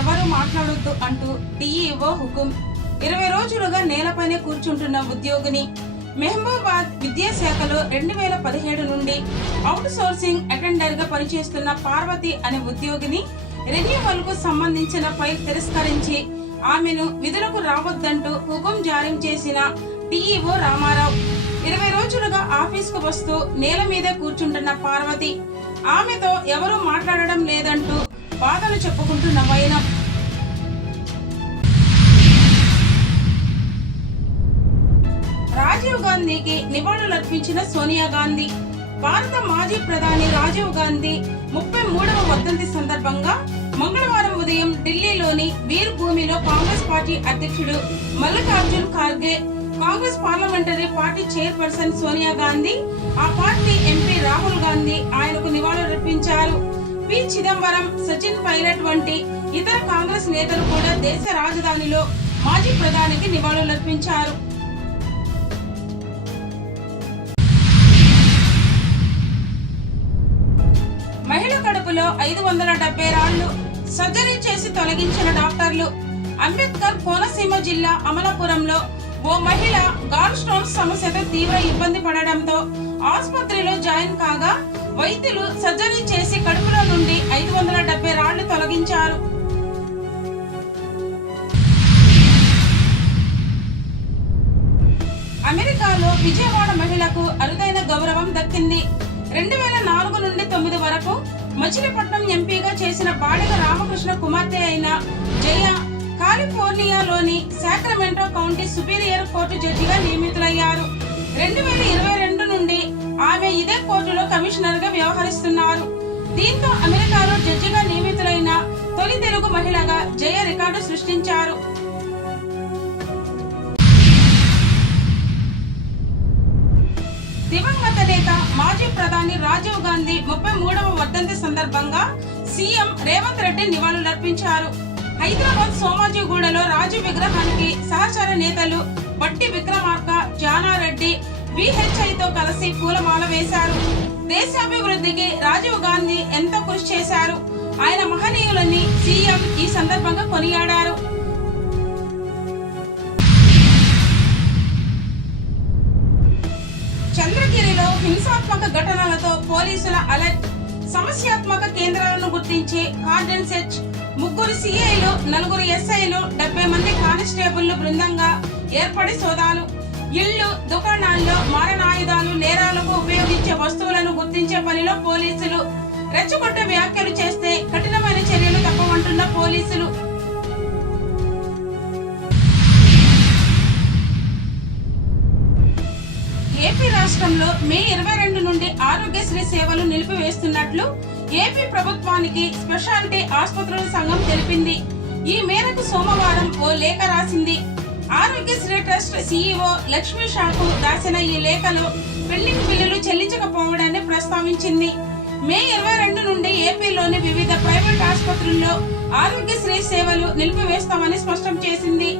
ఎవరు మాట్లాడొద్దు అంటూ డిఈఓ హుకుం. 20 రోజులుగా నేలపైనే కూర్చుంటున్న ఉద్యోగిని మహబూబాబాద్ విద్యాశాఖలో 2017 నుండి అవుట్ సోర్సింగ్ అటెండర్ గా పనిచేస్తున్న పార్వతి అనే ఉద్యోగిని రెన్యూవల్ కు సంబంధించిన ఫైల్ తిరస్కరించి ఆమెను విధులకు రావద్దంటూ హుకుం జారీ చేసిన డిఈఓ రామారావు 20 రోజులుగా ఆఫీస్కు వస్తూ నేల మీదే కూర్చుంటున్న పార్వతి ఆమెతో ఎవరూ మాట్లాడడం లేదంటూ బాధలు చెప్పుకుంటున్న వైనం. రాజీవ్ గాంధీకి నివాళులర్పించిన సోనియా గాంధీ. భారత మాజీ ప్రధాని రాజీవ్ గాంధీ 33వ వర్ధంతి సందర్భంగా మంగళవారం ఉదయం ఢిల్లీలోని వీర్ భూమిలో కాంగ్రెస్ పార్టీ అధ్యక్షుడు Mallikarjun Kharge, Congress parliamentary party chairperson Sonia Gandhi, ఆ పార్టీ ఎంపీ రాహుల్ గాంధీ ఆయనకు నివాళులర్పించారు. పి చిదంబరం, సచిన్ పైలట్ వంటి ఇతర కాంగ్రెస్ నేతలు కూడా దేశ రాజధానిలో మాజీ ప్రధానికి నివాళులర్పించారు. మహిళ కడుపులో 570 రాళ్లు సర్జరీ చేసి తొలగించిన డాక్టర్లు. అంబేద్కర్ కోనసీమ జిల్లా అమలాపురంలో ఓ మహిళ గాల్ స్టోన్స్ సమస్యతో తీవ్ర ఇబ్బంది పడడంతో ఆసుపత్రిలో జాయిన్ కాగా వైద్యులు సర్జరీ చేసి కడుపులో నుండి 570 రాళ్లు తొలగించారు. అమెరికాలో విజయవాడ మహిళకు అరుదైన గౌరవం దక్కింది. 2004 నుండి 9 వరకు మచిలీపట్నం ఎంపీగా చేసిన బాడిగ రామకృష్ణ కుమార్తె అయిన జయ కాలిఫోర్నియాలోని సాక్రమెంటో కౌంటీ సుపీరియర్ కోర్టు జడ్జిగా నియమితులయ్యారు. 2022 నుండి ఆమె ఇదే కోర్టులో కమిషనర్ గా వ్యవహరిస్తున్నారు. దీంతో అమెరికాలో జడ్జిగా నియమితులైన తొలి తెలుగు మహిళగా జయ రికార్డు సృష్టించారు. దివంగత నేత మాజీ ప్రధాని రాజీవ్ గాంధీ 33వ వర్ధంతి సందర్భంగా సీఎం రేవంత్ రెడ్డి నివాళులర్పించారు. హైదరాబాద్ సోమాజిగూడలో రాజీవ్ విగ్రహానికి సహచర నేతలు బట్టి విక్రమార్క, జానారెడ్డి, విహెచ్ఐతో కలిసి పూలమాల వేశారు. దేశాభివృద్ధికి రాజీవ్ గాంధీ ఎంతో కృషి చేశారు. ఆయన మహనీయులని సీఎం ఈ సందర్భంగా కొనియాడారు. చంద్రగిరిలో హింసాత్మక ఘటనలతో పోలీసుల అలర్ట్. సమస్యాత్మక కేంద్రాలను గుర్తించి హార్డెన్ సెర్చ్. 3 సిఐలు, 4 ఎస్ఐలు, 70 మంది కానిస్టేబుళ్లు బృందంగా ఏర్పడి సోదాలు. ఇళ్లు, దుకాణాల్లో మారణాయుధాలు, నేరాలకు ఉపయోగించే వస్తువులను గుర్తించే పనిలో పోలీసులు. రెచ్చగొట్టే వ్యాఖ్యలు చేస్తే కఠినమైన చర్యలు తప్పవంటున్న పోలీసులు. ఏపీ రాష్ట్రంలో మే 22 నుండి ఆరోగ్యశ్రీ సేవలు నిలిపివేస్తున్నట్లు ఏపీ ప్రభుత్వానికి స్పెషాలిటీ ఆసుపత్రుల సంఘం తెలిపింది. ఈ మేరకు సోమవారం ఓ లేఖ రాసింది. ఆరోగ్యశ్రీ ట్రస్ట్ సీఈఓ లక్ష్మీ షాకు రాసిన ఈ లేఖలో పెండింగ్ బిల్లులు చెల్లించకపోవడాన్ని ప్రస్తావించింది. మే 22 నుండి ఏపీలోని వివిధ ప్రైవేట్ ఆసుపత్రుల్లో ఆరోగ్యశ్రీ సేవలు నిలిపివేస్తామని స్పష్టం చేసింది.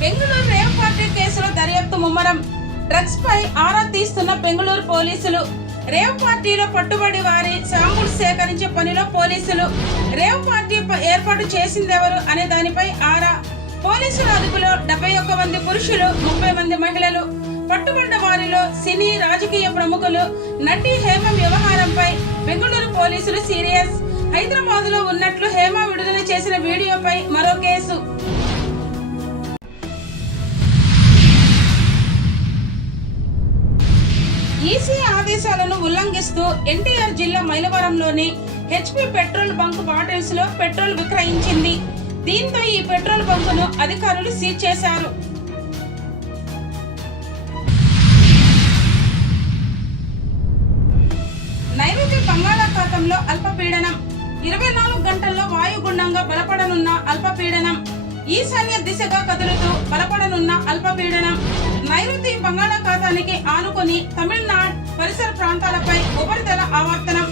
బెంగళూరు రేవ్ పార్టీ కేసులో దర్యాప్తు ముమ్మరం. డ్రగ్స్ పై ఆరా తీస్తున్న బెంగళూరు పోలీసులు. రేవ్ పార్టీలో పట్టుబడి వారి శాంపుల్స్ సేకరించే పనిలో పోలీసులు. రేవ్ పార్టీ ఏర్పాటు చేసిందెవరు అనే దానిపై ఆరా. పోలీసుల అదుపులో 71 మంది పురుషులు, 30 మంది మహిళలు. పట్టుబడ్డ వారిలో సినీ, రాజకీయ ప్రముఖులు. నటి హేమ వ్యవహారంపై బెంగళూరు పోలీసులు సీరియస్. హైదరాబాద్ లో ఉన్నట్లు హేమ విడుదల చేసిన వీడియోపై మరో కేసు. ఈసీ ఆదేశాలను ఉల్లంఘిస్తూ ఎన్టీఆర్ జిల్లా మైలవరంలోని హెచ్పీ పెట్రోల్ బంక్ బాటిల్స్ లో పెట్రోల్ విక్రయించింది. దీంతో ఈ పెట్రోల్ బంకును అధికారులు సీజ్ చేశారు. నైరుతి బంగాళాఖాతంలో అల్పపీడనం. 24 గంటల్లో వాయుగుండంగా బలపడనున్న అల్పపీడనం. ఈశాన్య దిశగా కదులుతూ బలపడనున్న అల్పపీడనం నైరుతి బంగాళాఖాతానికి ఆనుకొని తమిళనాడు పరిసర ప్రాంతాలపై ఉపరితల ఆవర్తనం.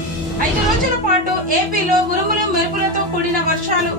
5 రోజుల పాటు ఏపీలో ఉరుములు మెరుపులతో కూడిన వర్షాలు.